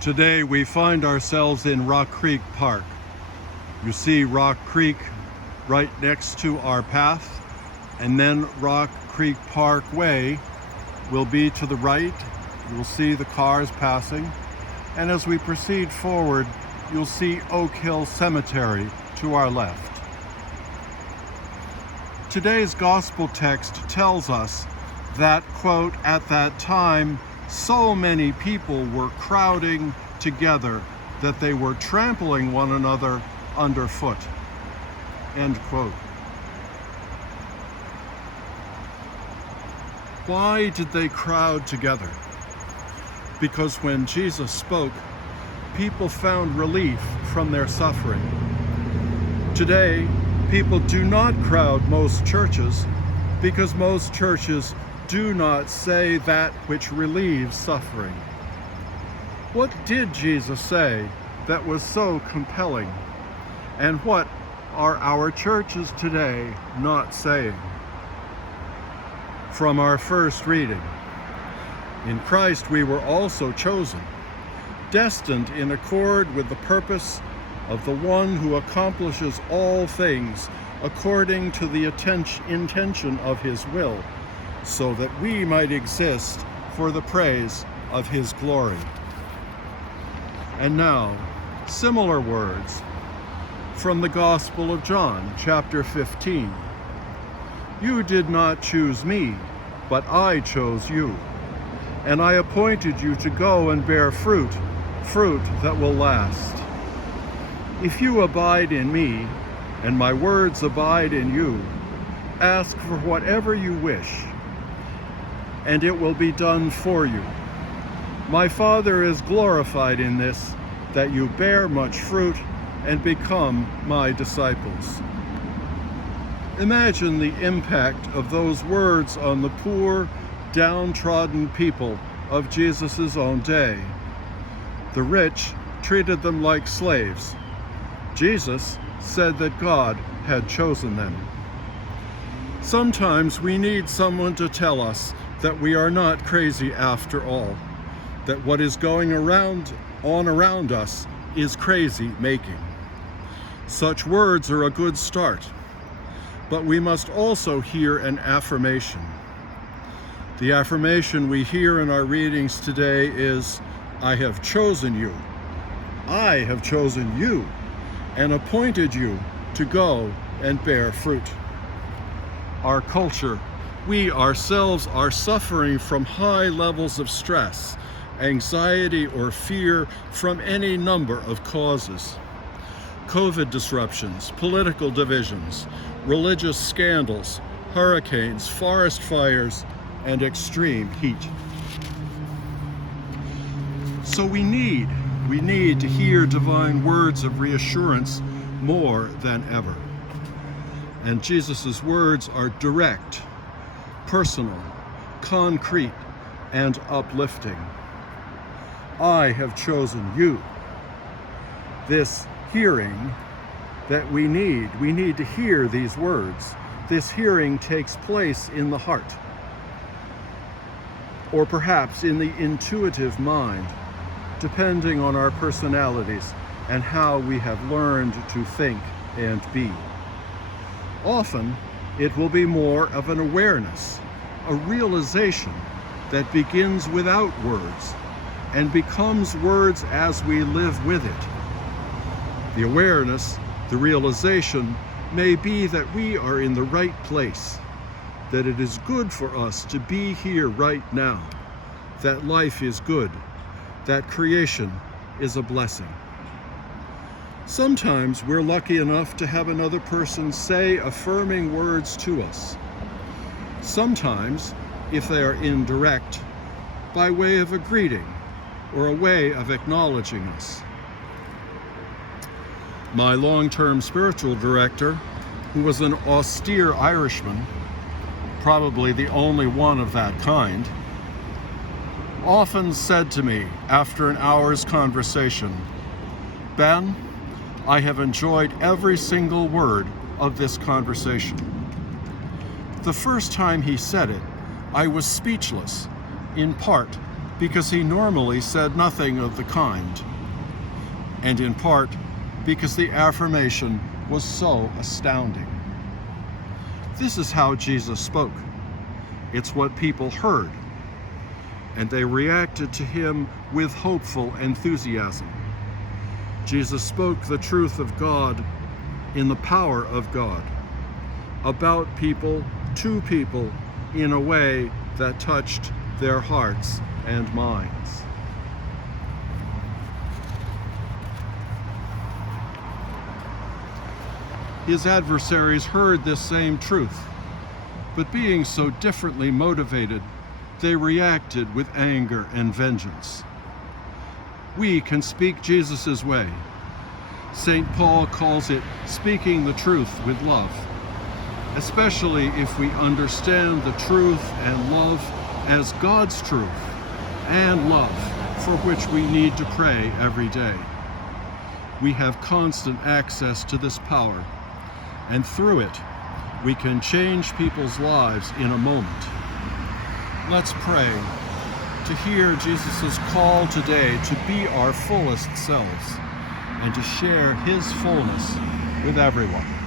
Today we find ourselves in Rock Creek Park. You see Rock Creek right next to our path, and then Rock Creek Parkway will be to the right. You'll see the cars passing, and as we proceed forward, you'll see Oak Hill Cemetery to our left. Today's gospel text tells us that, quote, at that time, so many people were crowding together that they were trampling one another underfoot, end quote. Why did they crowd together? Because when Jesus spoke, people found relief from their suffering. Today, people do not crowd most churches because most churches do not say that which relieves suffering. What did Jesus say that was so compelling? And what are our churches today not saying? From our first reading, in Christ we were also chosen, destined in accord with the purpose of the one who accomplishes all things according to the intention of his will, so that we might exist for the praise of his glory. And now, similar words from the Gospel of John, chapter 15. You did not choose me, but I chose you, and I appointed you to go and bear fruit that will last. If you abide in me, and my words abide in you, ask for whatever you wish, and it will be done for you. My Father is glorified in this, that you bear much fruit and become my disciples. Imagine the impact of those words on the poor, downtrodden people of Jesus' own day. The rich treated them like slaves. Jesus said that God had chosen them. Sometimes we need someone to tell us that we are not crazy after all, that what is going on around us is crazy making. Such words are a good start, but we must also hear an affirmation. The affirmation we hear in our readings today is, I have chosen you. I have chosen you and appointed you to go and bear fruit. Our culture, we ourselves are suffering from high levels of stress, anxiety, or fear from any number of causes. COVID disruptions, political divisions, religious scandals, hurricanes, forest fires, and extreme heat. So we need to hear divine words of reassurance more than ever. And Jesus' words are direct, personal, concrete, and uplifting. I have chosen you. This hearing that we need to hear these words. This hearing takes place in the heart, or perhaps in the intuitive mind, depending on our personalities and how we have learned to think and be. Often, it will be more of an awareness, a realization that begins without words and becomes words as we live with it. The awareness, the realization, may be that we are in the right place, that it is good for us to be here right now, that life is good, that creation is a blessing. Sometimes we're lucky enough to have another person say affirming words to us. Sometimes, if they are indirect, by way of a greeting or a way of acknowledging us. My long-term spiritual director, who was an austere Irishman, probably the only one of that kind, often said to me after an hour's conversation, Ben, I have enjoyed every single word of this conversation. The first time he said it, I was speechless, in part because he normally said nothing of the kind, and in part because the affirmation was so astounding. This is how Jesus spoke. It's what people heard, and they reacted to him with hopeful enthusiasm. Jesus spoke the truth of God in the power of God, about people, to people, in a way that touched their hearts and minds. His adversaries heard this same truth, but being so differently motivated, they reacted with anger and vengeance. We can speak Jesus' way. St. Paul calls it speaking the truth with love, especially if we understand the truth and love as God's truth and love for which we need to pray every day. We have constant access to this power, and through it, we can change people's lives in a moment. Let's pray to hear Jesus' call today to be our fullest selves and to share his fullness with everyone.